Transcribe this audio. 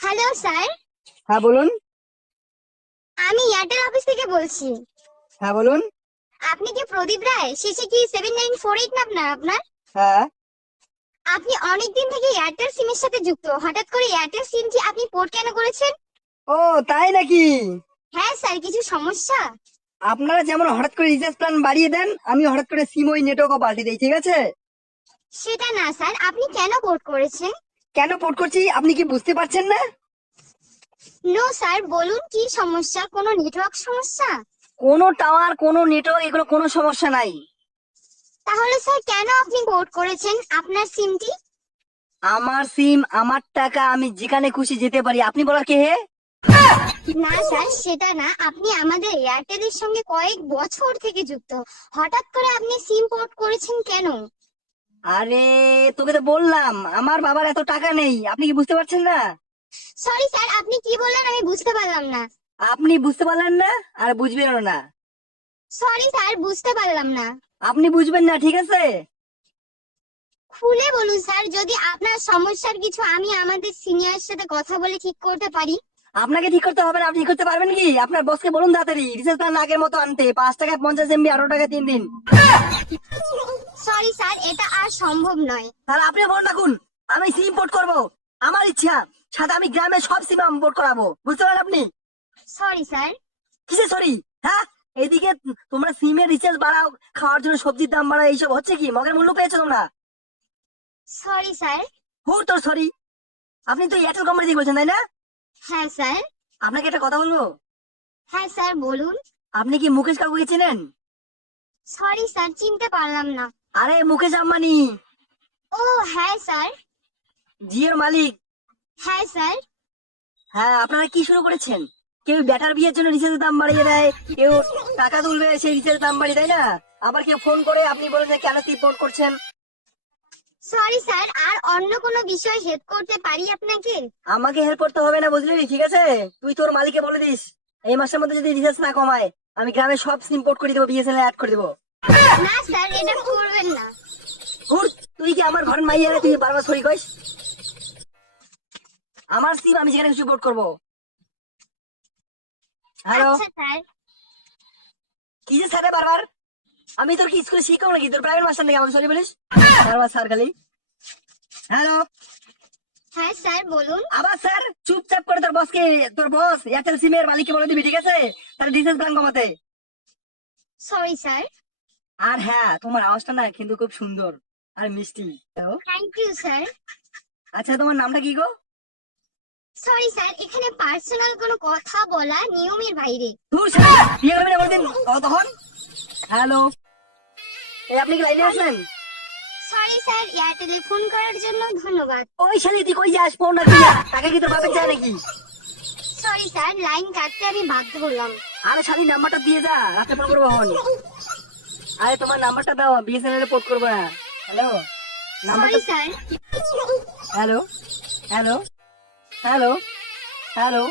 Hello sir. হ্যাঁ বলুন। আমি এয়ারটেল অফিস থেকে বলছি। হ্যাঁ বলুন। আপনি কি প্রদীপ রায়? শেষে কি 7948 নাম না আপনার? হ্যাঁ। আপনি অনেকদিন থেকে এয়ারটেল সিমের সাথে যুক্ত, হঠাৎ করে এয়ারটেল সিমটি আপনি পোর্ট কেন করেছেন? ও তাই নাকি? হ্যাঁ স্যার, কিছু সমস্যা? আপনারা যেমন হঠাৎ করে রিচার্জ প্ল্যান বাড়িয়ে দেন, আমি হঠাৎ করে সিম ওই নেটওয়ার্কও পাল্টে দিই, ঠিক আছে? সেটা না স্যার, আপনি কেন পোর্ট করেছেন? কেন পোর্ট করছি আপনি কি বুঝতে পারছেন না? নো স্যার, বলুন কি সমস্যা? কোনো নেটওয়ার্ক সমস্যা? কোনো টাওয়ার, কোনো নেটওয়ার্ক, এগুলো কোনো সমস্যা নাই। তাহলে স্যার কেন আপনি পোর্ট করেছেন আপনার সিমটি? আমার সিম, আমার টাকা, আমি যেখানে খুশি যেতে পারি, আপনি বলার কে হে? না স্যার, সেটা না, আপনি আমাদের এয়ারটেলের সঙ্গে কয়েক বছর থেকে যুক্ত, হঠাৎ করে আপনি সিম পোর্ট করেছেন কেন? আরে, তোকে তো বললাম আমার বাবার এত টাকা নেই, আপনি কি বুঝতে পারছেন না? সরি স্যার, আপনি কি বললেন আমি বুঝতে পারলাম না। আপনি বুঝতে পারলেন না, আর বুঝবেনও না। সরি স্যার, বুঝতে পারলাম না। আপনি বুঝবেন না, ঠিক আছে? খুলে বলুন স্যার, যদি আপনার সমস্যার কিছু আমি আমাদের সিনিয়রের সাথে কথা বলে ঠিক করতে পারি। আপনাকে ঠিক করতে হবে না, আপনি ঠিক করতে পারবেন কি? আপনার বসকে বলুন তাড়াতাড়ি রিচার্জ প্ল্যান আগের মতো আনতে, 5 টাকায় 50 MB, 18 টাকা 3 দিন। সরি স্যার, এটা আর সম্ভব নয়। তাহলে আপনি ফোন রাখুন, আমি সিম পোর্ট করবো, আমার ইচ্ছা। সাথে আমি গ্রামের সব সিম পোর্ট করাবো, বুঝতে পারেন আপনি? Sorry sir. কিসে সরি? হ্যাঁ, এদিকে তোমরা সিমের রিচার্জ বাড়াও, খাওয়ার জন্য সবজির দাম বাড়াও, এইসব হচ্ছে কি? মগের মূল্য পেয়েছো তোমরা? Sorry sir. হুর তোর সরি। আপনি তো এয়ারটেল কোম্পানি থেকে বলছেন, তাই না? হ্যাঁ স্যার। আপনাকে একটা কথা বলবো। হ্যাঁ স্যার, বলুন। আপনি কি মুকেশ কাকুকে চেনেন? সরি স্যার, চিনতে পারলাম না। আরে মুকেশ আম্বানি, ও হ্যাঁ স্যার। জিওর মালিক। হ্যাঁ স্যার। হ্যাঁ, আপনারা কি শুরু করেছেন? কেউ ব্যাটার বিয়ের জন্য রিচার্জের দাম বাড়িয়ে দেয়, কেউ টাকা তুলবে সেই রিচার্জের দাম বাড়িয়ে দেয় না, আবার কেউ ফোন করে আপনি বলেন যে কেন রিপোর্ট করছেন। সরি স্যার, আর অন্য কোনো বিষয় হেল্প করতে পারি আপনাকে? আমাকে হেল্প করতে হবে না, বুঝলি? ঠিক আছে, তুই তোর মালিককে বলে দিস এই মাসের মধ্যে যদি রিচার্জ না কমায়, আমি গ্রামে সব সিম পোর্ট করে দেবো, বিএসএনএল অ্যাড করে দেবো। না স্যার, এটা করবেন না। হুর, তুই কি আমার ঘরের মাইয়া রে? তুই বারবার সরি কইস। আমার সিম আমি যেখানে খুশি পোর্ট করবো। হ্যালো। আচ্ছা স্যার। কি যে স্যারে বারবার? আমি তোর কি স্কুলে শিক্ষক নাকি? তোর প্রাইভেট মাস্টার নাকি আমাকে সরি বলিস বারবার স্যার খালি? হ্যালো। হ্যাঁ স্যার, বলুন। আবার স্যার? চুপচাপ করে তোর বসকে, তোর বস এয়ারটেল সিমের মালিককে বলে দিবি, ঠিক আছে? তাহলে রিচার্জ প্ল্যান কমাতে। Sorry sir. আর হ্যাঁ, তোমার আওয়াজটা না কিন্তু খুব সুন্দর আর মিষ্টি। Hello? Thank you sir. আচ্ছা, তোমার নামটা কি গো? সরি স্যার, এখানে পার্সোনাল কোনো কথা বলা নিয়মের বাইরে। ধুর স্যার, বিয়ে করবি না বলতেন তখন। হ্যালো, এই আপনি কি লাইনে আসলেন? সরি স্যার, এয়ারটেলে ফোন করার জন্য ধন্যবাদ। ওই শালি তুই কই যাস? ফোন রাখবি না, টাকা কি তোর বাপের যায় নাকি? সরি স্যার, লাইন কাটতে আমি বাধ্য হলাম। আরে শালি নাম্বারটা দিয়ে যা, রাতে ফোন করবো হন। আরে তোমার নাম্বারটা দাও, বিএসএনএল এ পোর্ট করবো না। হ্যালো, নাম্বারটা। Sorry sir. Hello, hello, hello, hello.